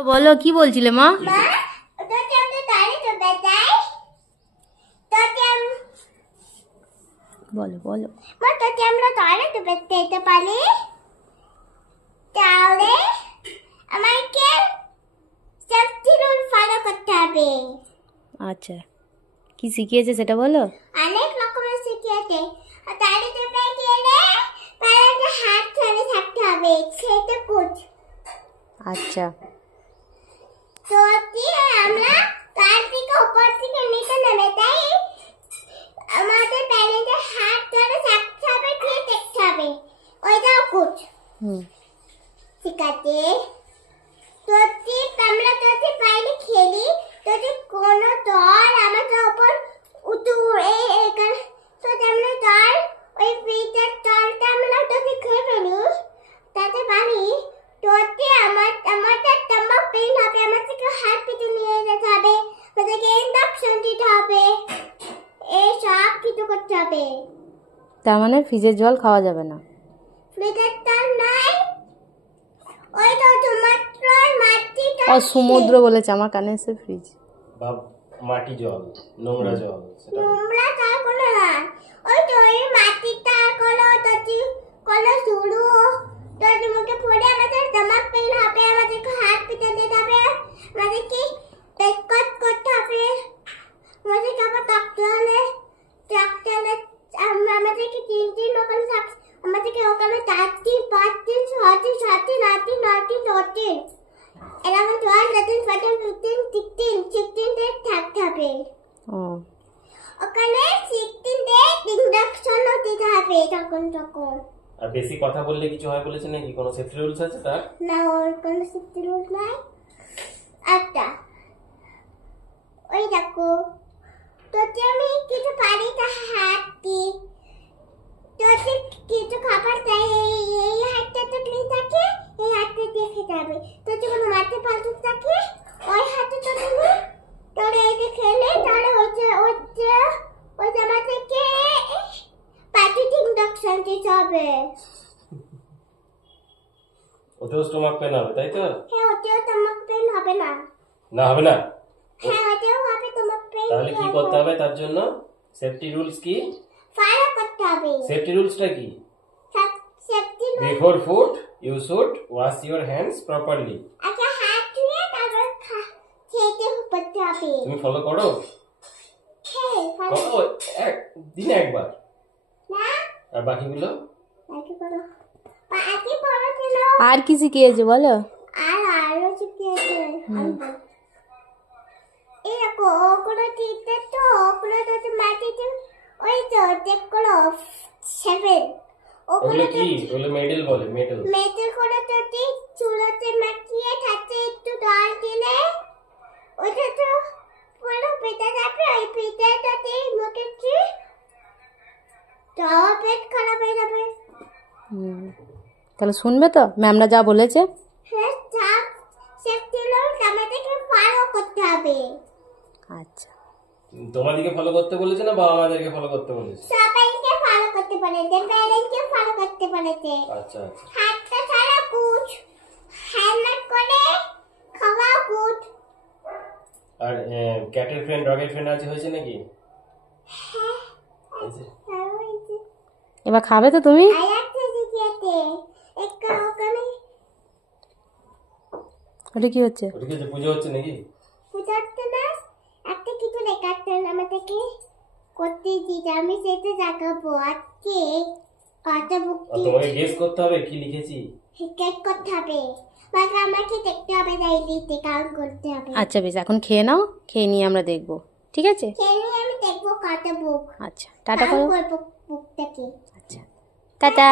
তো বলো কি বলছিলে মা? বলো বলো আমরা টয়লেট যেতে পারি, তাহলে আমাকে সেফটি রুল ফলো করতে হবে। আচ্ছা, কি শিখিয়েছে সেটা বলো। অনেক রকমের শিখিয়েছে। টয়লেটে গেলে পায়ে হাত ধরে থাকতে হবে, সেটা কুচ। আচ্ছা, তো আমরা তার থেকে উপর থেকে নিচে নেমে তাই আমাদের প্যারেন্টে হাত ধরে থাকতে হবে, দিয়ে দেখতে হবে, ওইটাও কুচ। ঠিক আছে। যদি আমরা বাইরে খেলি, যদি কোনো দল আমাদের উপর উঠে আমরা দল ওই ফ্রিজের দলটা আমরা যদি খেয়ে ফেলি তাতে পারি, যদি আমাদের স্টমাক পেইন হবে, আমাদেরকে হসপিটালে নিয়ে যেতে হবে, আমাদেরকে ইনজেকশন দিতে হবে, এই সব কিছু করতে হবে। তার মানে ফ্রিজের জল খাওয়া যাবে না? ফ্রিজের জল নাই, ওই তো মাত্র মাটি ও সমুদ্র বলেছে আমার কানে এসে, ফ্রিজ বাপ মাটি জল, নোংরা জল, নোংরা জল কোনো না, ওই তো ওই মাটিটা কোনো কোনো শুরু যদি মুখে পড়ে আমাদের স্টমাক পেইন হবে, আমাদেরকে হসপিটালে যেতে হবে, আমাদেরকে টেস্ট করতে হবে, আমাদেরকে আবার ডাক্তারে আমাদেরকে 3 দিন ওখানে আমাদেরকে ওখানে 4 দিন 5 দিন 6 দিন 7 দিন 8 দিন 9 দিন 10 দিন এরকম 12 13 14 15 16 দিন থাকতে হবে। ওখানে 16 দিন ইনজেকশনও দিতে হবে তখন। আর বেশি কথা বললে কিছু হয় বলেছে নাকি? কোনো সেফটি রুলস আছে তার? না, ওর কোনো সেফটি রুল নাই। আচ্ছা, ওই দেখো, যদি আমি কিছু পারি তা হাত দিই, যদি কিছু খাবার চাই এই হাতটা তো ক্লিন থাকে, এই হাতটা দিয়ে খেতে হবে। যদি কোনো মাটি ফালতু থাকে ওই হাতে তো তুমি তোর এইটা খেলে তাহলে ওই আমাদেরকে পাটি ইনজেকশন দিতে হবে। ওতেও স্টমাক পেন হবে তাই তো? হ্যাঁ, ওতেও স্টমাক পেন হবে না। না হবে না? হ্যাঁ, ওতেও হবে স্টমাক পেন। তাহলে কি করতে হবে তার জন্য? সেফটি রুলস কি ফলো করতে হবে। সেফটি রুলসটা কি? Safety rule, before food you should wash your hands properly. আগে হাত ধুয়ে তারপর খেতে করতে হবে। তুমি ফলো করো? হ্যাঁ, ফলো করো দিনে একবার। না, আর বাকিগুলো বাকি করো। বাকি পড়ো কেন? আর কি শিখিয়েছে বলো। আরো শিখিয়েছে। এরকম ওগুলো দিতে তো ওগুলো তো মাটিতে ওই তো দেখলো 7 ওগুলো কি? ওগুলো মেডেল বলে, মেডেল। মেয়েদের করে যদি চুলোতে মাখিয়ে থাকতে একটু জল দিলে ওটা তো পুরো পেটে যাবে, ওই পেটে যদি মুখে তো পেট খারাপ হয়ে যাবে। তাহলে শুনবে তো ম্যামরা যা বলেছে? হ্যাঁ, সব সেফটি রুল আমাদেরকে ফলো করতে হবে। আচ্ছা, তোমাদেরকে ফলো করতে বলেছে না বাবা মাদেরকে ফলো করতে বলেছে? সবাইকে ফলো করতে বলেছে, প্যারেন্টকে ফলো করতে বলেছে। আচ্ছা আচ্ছা। হাতটা ছাড়া কুচ, হ্যান্ড করে খাওয়া কুচ। আর ক্যাটের ফ্রেন্ড ডগের ফ্রেন্ড আছে হয়েছে নাকি? হ্যাঁ, হয়েছে। হয়েছে। এবার খাবে তো তুমি? আয়াতে দিকেতে একটা ওখানে ওটা কি হচ্ছে? ওদিকে যে পুজো হচ্ছে নাকি? বুঝতে না, একটা কিছু দেখাতে আমাদেরকে করতে দিতে, আমি সেটা দেখাবো আজকে। কত বুকটি তোমাকে গেস করতে হবে কি লিখেছি, হিকেট করতে হবে, বাকি আমাকে দেখতে হবে, ডাইরিতে কাউন্ট করতে হবে। আচ্ছা বেশ, এখন খেয়ে নাও, খেয়ে নিয়ে আমরা দেখবো, ঠিক আছে? খেলে আমি দেখবো কত বুক। আচ্ছা, টাটা করো। বুকটাকে আচ্ছা, টাটা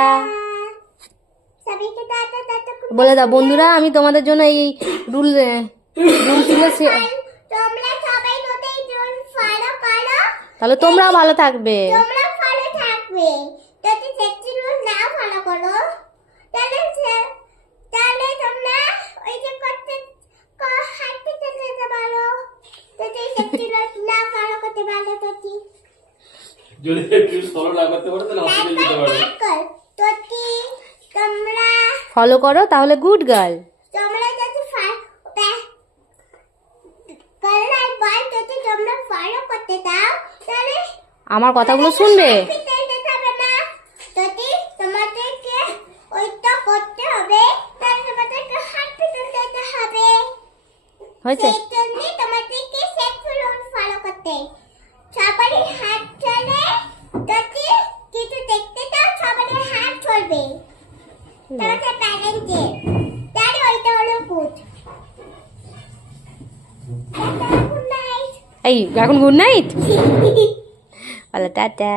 সবাইকে টাটা টাটা বলে দাও বন্ধুরা। আমি তোমাদের জন্য এই রুল তুলে তোমরা সবাই যদি রুল ফলো করো তাহলে তোমরাও ভালো থাকবে। তোমরা ভালো থাকবে। যদি সেফটি রুল না ফলো করো তাহলে তোমরা ওই যে করতে হাসপাতালে যেতে পারো। যদি সেফটি রুল না ফলো করতে পারো যদি সেফটি রুল ফলো না করতে পারো তাহলে হসপিটালে যেতে পারো। যদি তোমরা ফলো করো তাহলে গুড গার্ল। তোমরা যদি আমার কথাগুলো শুনবে। যদি তোমাদেরকে ওইটা করতে হবে তাহলে তোমাদেরকে হাত পিছন দিতে হবে। হয়েছে? সেই জন্য তোমাদেরকে সেক্সুয়াল রুল ফলো করতে। সবারই হাত চলে, যদি কিছু দেখতে চাও সবারই হাত চলবে। তোমাদের প্যারেন্টসের তাহলে ওইটা হলো গুড। Good night. এই এখন গুড নাইট বলো, টাটা।